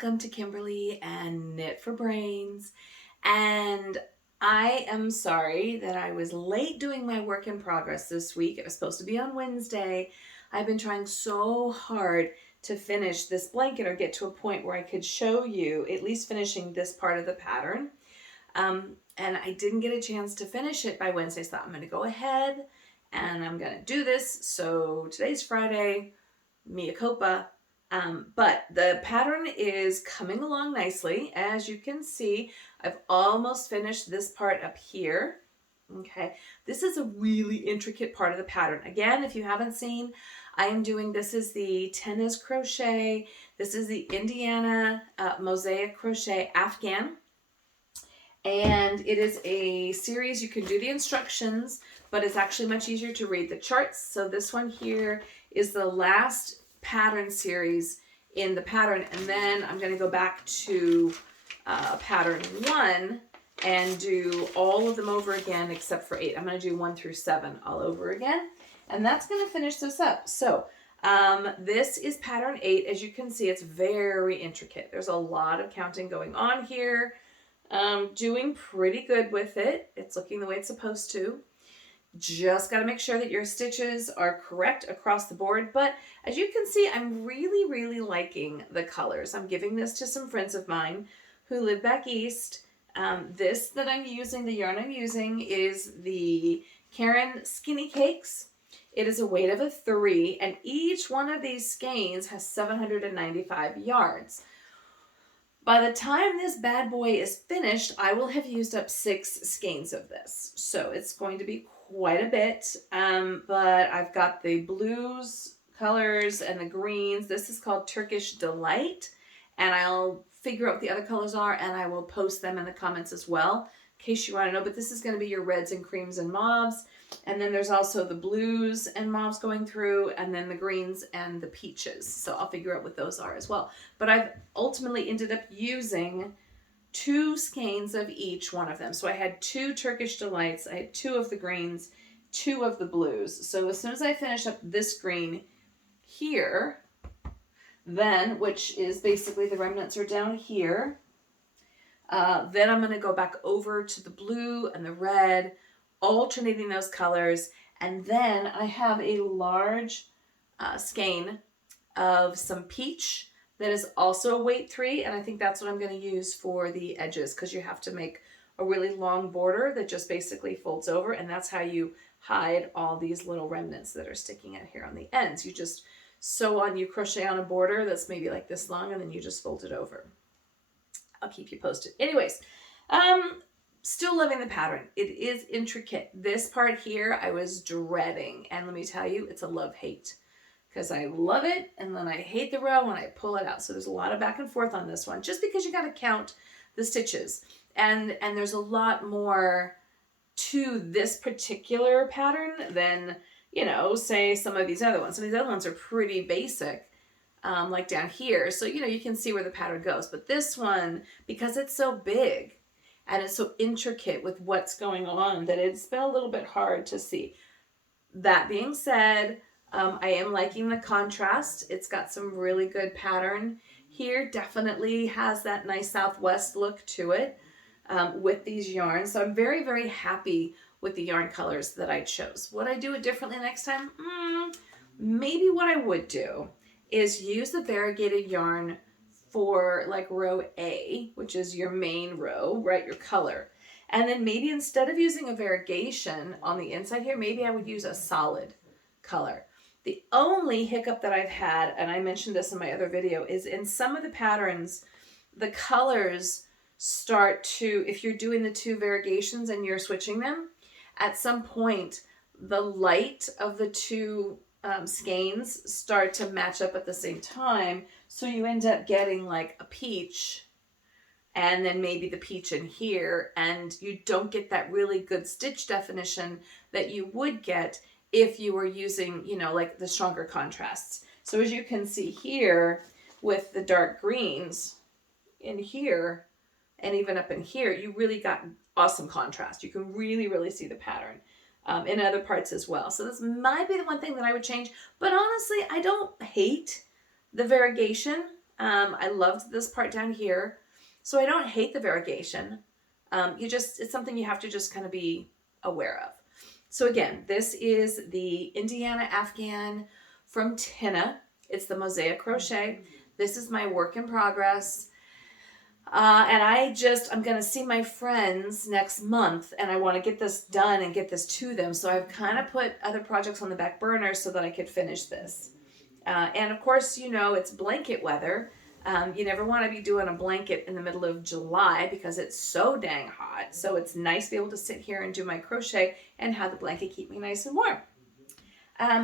welcome to Kimberly and Knit for Brains. And I am sorry that I was late doing my work in progress this week. It was supposed to be on Wednesday. I've been trying so hard to finish this blanket or get to a point where I could show you at least finishing this part of the pattern. And I didn't get a chance to finish it by Wednesday, so I'm going to go ahead and I'm going to do this. So today's Friday, mea culpa. But the pattern is coming along nicely. As you can see, I've almost finished this part up here. Okay, this is a really intricate part of the pattern. Again, if you haven't seen, I am doing, this is the Tinna's crochet. This is the Indiana Mosaic Crochet Afghan. And it is a series, you can do the instructions, but it's actually much easier to read the charts. So this one here is the last pattern series in the pattern, and then I'm going to go back to pattern 1 and do all of them over again except for 8. I'm going to do 1 through 7 all over again, and that's going to finish this up. So this is pattern 8. As you can see, it's very intricate. There's a lot of counting going on here. Doing pretty good with it. It's looking the way it's supposed to. Just got to make sure that your stitches are correct across the board. But as you can see, I'm really liking the colors. I'm giving this to some friends of mine who live back east. This that I'm using, the yarn I'm using, is the Caron Skinny Cakes. It is a weight of a 3, and each one of these skeins has 795 yards. By the time this bad boy is finished, I will have used up 6 skeins of this. So it's going to be quite a bit, but I've got the blues colors and the greens. This is called Turkish Delight, and I'll figure out what the other colors are, and I will post them in the comments as well, in case you want to know. But this is going to be your reds and creams and mauves, and then there's also the blues and mauves going through, and then the greens and the peaches. So I'll figure out what those are as well. But I've ultimately ended up using 2 skeins of each one of them. So I had 2 Turkish Delights, I had 2 of the greens, 2 of the blues. So as soon as I finish up this green here, then, which is basically the remnants are down here, then I'm going to go back over to the blue and the red, alternating those colors, and then I have a large skein of some peach that is also a weight 3, and I think that's what I'm going to use for the edges, because you have to make a really long border that just basically folds over, and that's how you hide all these little remnants that are sticking out here on the ends. You just sew on, you crochet on a border that's maybe like this long, and then you just fold it over. I'll keep you posted. Anyways, still loving the pattern. It is intricate. This part here I was dreading, and let me tell you, it's a love-hate, because I love it and then I hate the row when I pull it out. So there's a lot of back and forth on this one, just because you got to count the stitches, and there's a lot more to this particular pattern than, you know, say some of these other ones. Some of these other ones are pretty basic, like down here, so you know, you can see where the pattern goes. But this one, because it's so big and it's so intricate with what's going on, that it's been a little bit hard to see. That being said, I am liking the contrast. It's got some really good pattern here. Definitely has that nice Southwest look to it with these yarns. So I'm very happy with the yarn colors that I chose. Would I do it differently next time? Maybe what I would do is use the variegated yarn for like row A, which is your main row, right, your color. And then maybe instead of using a variegation on the inside here, maybe I would use a solid color. The only hiccup that I've had, and I mentioned this in my other video, is in some of the patterns, the colors start to, if you're doing the 2 variegations and you're switching them, at some point, the light of the 2 skeins start to match up at the same time. So you end up getting like a peach and then maybe the peach in here, and you don't get that really good stitch definition that you would get if you were using, you know, like the stronger contrasts. So as you can see here with the dark greens in here and even up in here, you really got awesome contrast. You can really see the pattern in other parts as well. So this might be the one thing that I would change, but honestly, I don't hate the variegation. I loved this part down here. So I don't hate the variegation. It's something you have to just kind of be aware of. So again, this is the Indiana Afghan from Tinna. It's the Mosaic Crochet. This is my work in progress. And I'm going to see my friends next month, and I want to get this done and get this to them. So I've kind of put other projects on the back burner so that I could finish this. And of course, it's blanket weather. You never want to be doing a blanket in the middle of July because it's so dang hot. So it's nice to be able to sit here and do my crochet and have the blanket keep me nice and warm.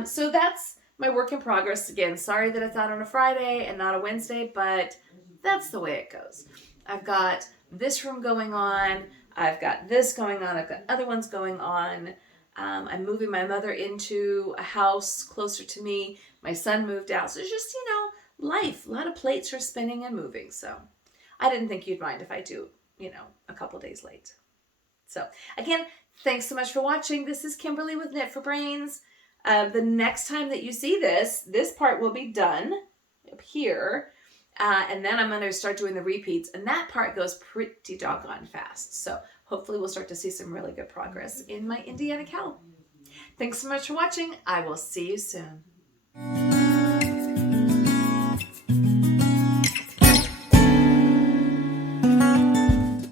So that's my work in progress. Again, sorry that it's out on a Friday and not a Wednesday, but that's the way it goes. I've got this room going on. I've got this going on. I've got other ones going on. I'm moving my mother into a house closer to me. My son moved out. So it's just, life. A lot of plates are spinning and moving. So I didn't think you'd mind if I do, a couple days late. So again, thanks so much for watching. This is Kimberly with Knit for Brains. The next time that you see this part will be done up here. And then I'm going to start doing the repeats. And that part goes pretty doggone fast. So hopefully we'll start to see some really good progress in my Indiana cowl. Thanks so much for watching. I will see you soon.